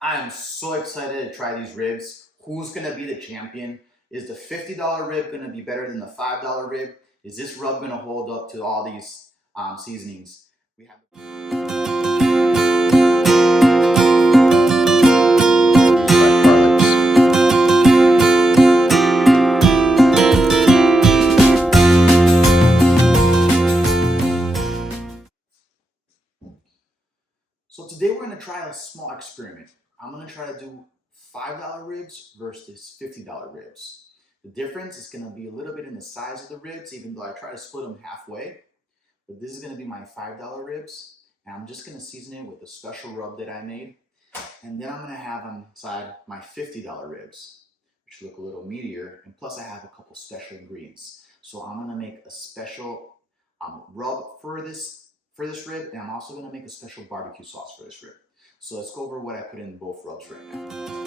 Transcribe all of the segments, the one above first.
I'm so excited to try these ribs. Who's gonna be the champion? Is the $50 rib gonna be better than the $5 rib? Is this rub gonna hold up to all these seasonings? We have So today we're gonna try a small experiment. I'm gonna try to do $5 ribs versus $50 ribs. The difference is gonna be a little bit in the size of the ribs, even though I try to split them halfway. But this is gonna be my $5 ribs, and I'm just gonna season it with a special rub that I made. And then I'm gonna have inside my $50 ribs, which look a little meatier, and plus I have a couple special ingredients. So I'm gonna make a special rub for this rib, and I'm also gonna make a special barbecue sauce for this rib. So let's go over what I put in both rubs right now.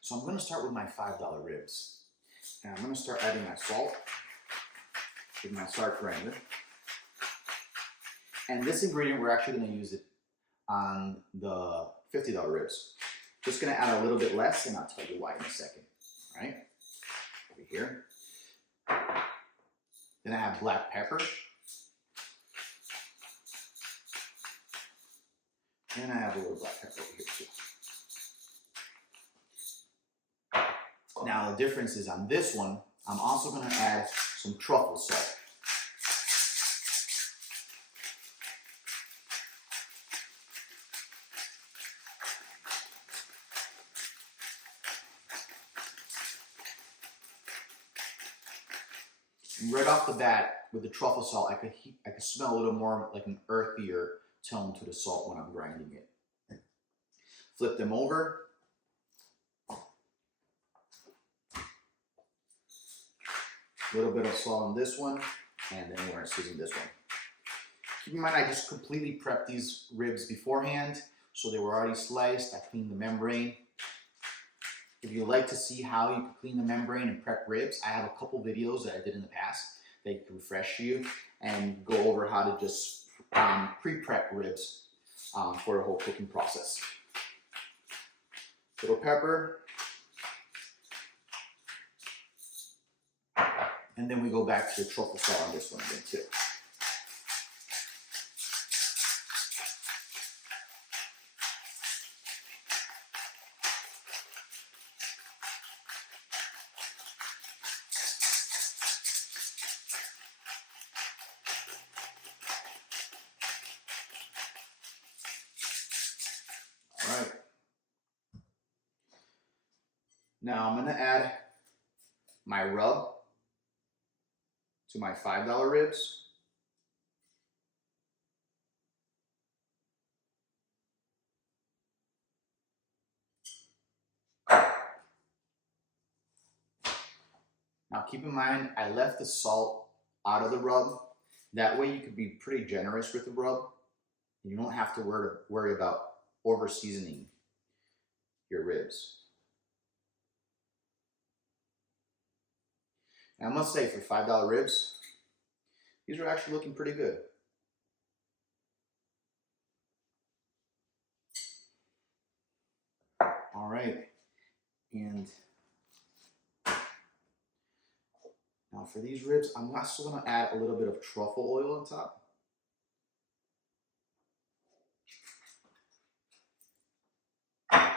So I'm going to start with my $5 ribs. And I'm going to start adding my salt with my salt grinder. And this ingredient, we're actually going to use it on the $50 ribs. Just going to add a little bit less, and I'll tell you why in a second. All right, over here. Then I have black pepper. And I have a little black pepper over here too. Now the difference is on this one, I'm also going to add some truffle salt. And right off the bat, with the truffle salt, I could smell a little more like an earthier tone to the salt when I'm grinding it. Flip them over. A little bit of salt on this one, and then we're going to season this one. Keep in mind, I just completely prepped these ribs beforehand, so they were already sliced. I cleaned the membrane. If you'd like to see how you can clean the membrane and prep ribs, I have a couple videos that I did in the past that can refresh you and go over how to just pre-prep ribs for the whole cooking process. Little pepper. And then we go back to the truffle salt on this one again too. All right. Now I'm going to add my rub to my $5 ribs. Now keep in mind, I left the salt out of the rub. That way you could be pretty generous with the rub. You don't have to worry about over seasoning your ribs. And I must say, for $5 ribs, these are actually looking pretty good. All right, and now for these ribs, I'm also going to add a little bit of truffle oil on top. I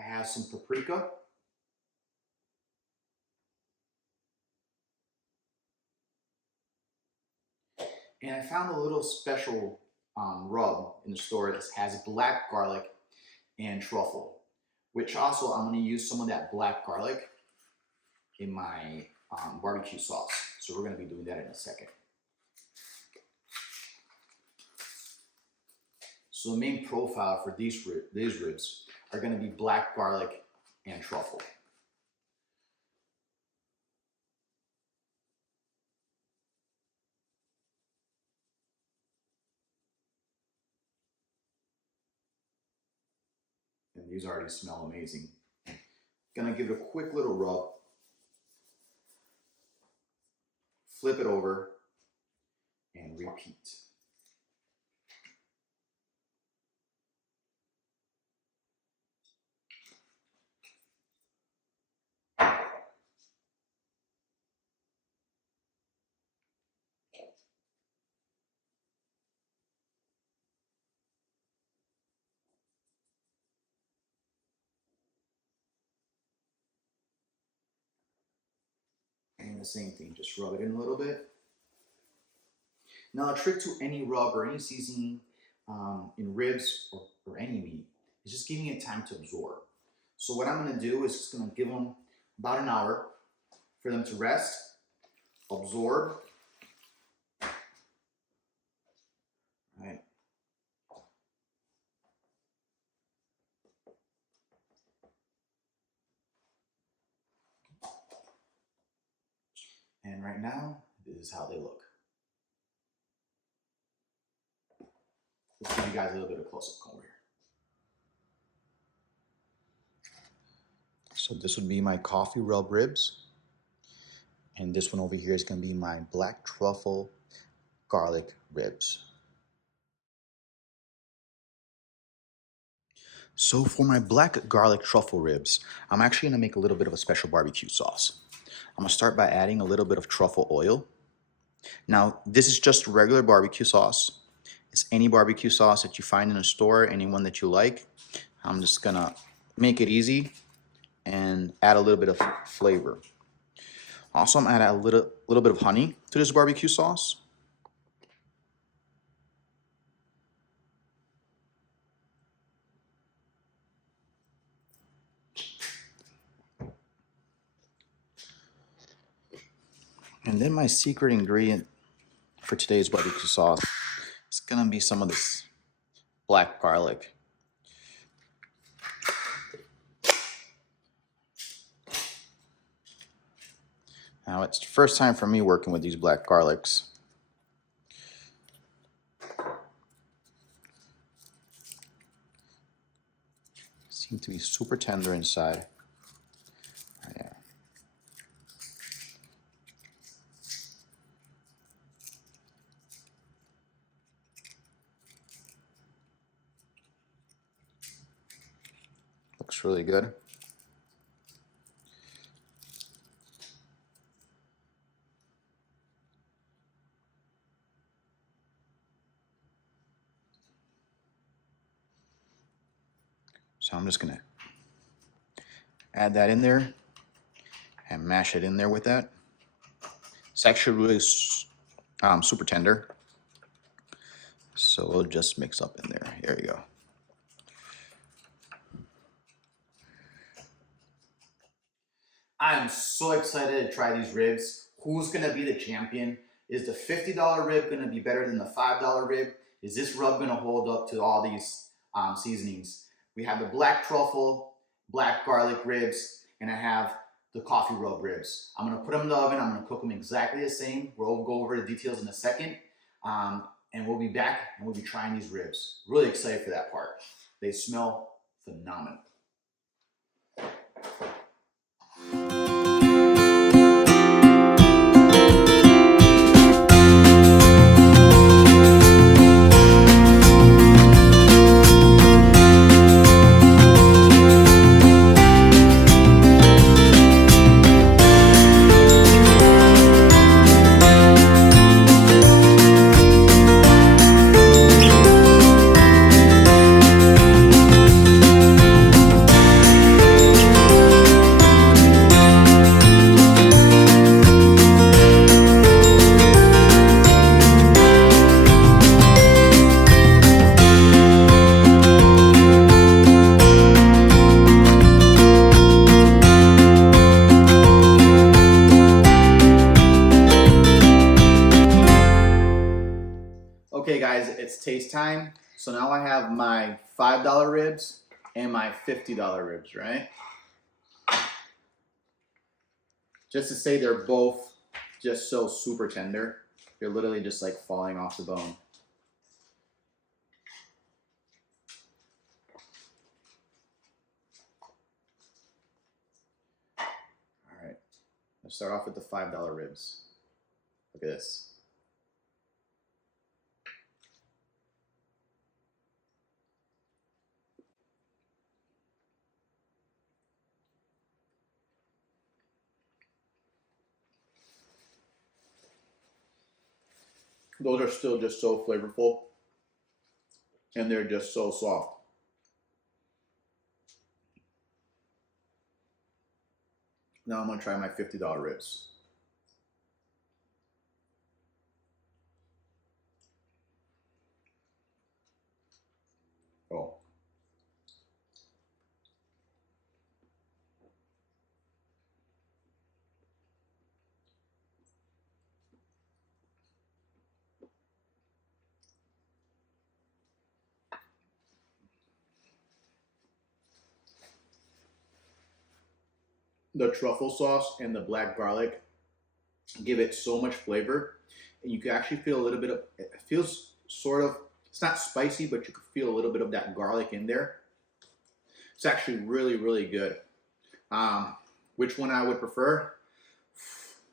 have some paprika. And I found a little special rub in the store that has black garlic and truffle, which also I'm going to use some of that black garlic in my barbecue sauce. So we're going to be doing that in a second. So the main profile for these ribs are going to be black garlic and truffle. And these already smell amazing. Gonna give it a quick little rub. Flip it over and repeat. And the same thing, just rub it in a little bit. Now, a trick to any rub or any seasoning in ribs or any meat is just giving it time to absorb. So what I'm going to do is just going to give them about an hour for them to rest, absorb. Right. And right now, this is how they look. Let's give you guys a little bit of close-up over here. So this would be my coffee rub ribs. And this one over here is going to be my black truffle garlic ribs. So for my black garlic truffle ribs, I'm actually going to make a little bit of a special barbecue sauce. I'm going to start by adding a little bit of truffle oil. Now, this is just regular barbecue sauce. It's any barbecue sauce that you find in a store, anyone that you like. I'm just going to make it easy and add a little bit of flavor. Also, I'm going to add a little bit of honey to this barbecue sauce. And then my secret ingredient for today's barbecue sauce is going to be some of this black garlic. Now, it's the first time for me working with these black garlics. Seem to be super tender inside. Yeah. Looks really good. So I'm just gonna add that in there and mash it in there with that. It's actually really super tender. So it'll just mix up in there. There you go. I am so excited to try these ribs. Who's gonna be the champion? Is the $50 rib gonna be better than the $5 rib? Is this rub gonna hold up to all these seasonings? We have the black truffle, black garlic ribs, and I have the coffee rub ribs. I'm gonna put them in the oven. I'm gonna cook them exactly the same. We'll go over the details in a second. And we'll be back and we'll be trying these ribs. Really excited for that part. They smell phenomenal. Okay guys, it's taste time. So now I have my $5 ribs and my $50 ribs, right? Just to say they're both just so super tender. They're literally just like falling off the bone. All right, let's start off with the $5 ribs. Look at this. Those are still just so flavorful and they're just so soft. Now I'm gonna try my $50 ribs. Oh. The truffle sauce and the black garlic give it so much flavor, and you can actually feel a little bit of, it feels sort of, it's not spicy, but you can feel a little bit of that garlic in there. It's actually really, really good. Which one I would prefer?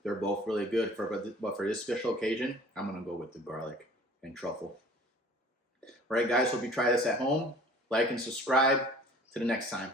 They're both really good, but for this special occasion, I'm gonna go with the garlic and truffle. All right, guys, hope you try this at home. Like and subscribe. Till the next time.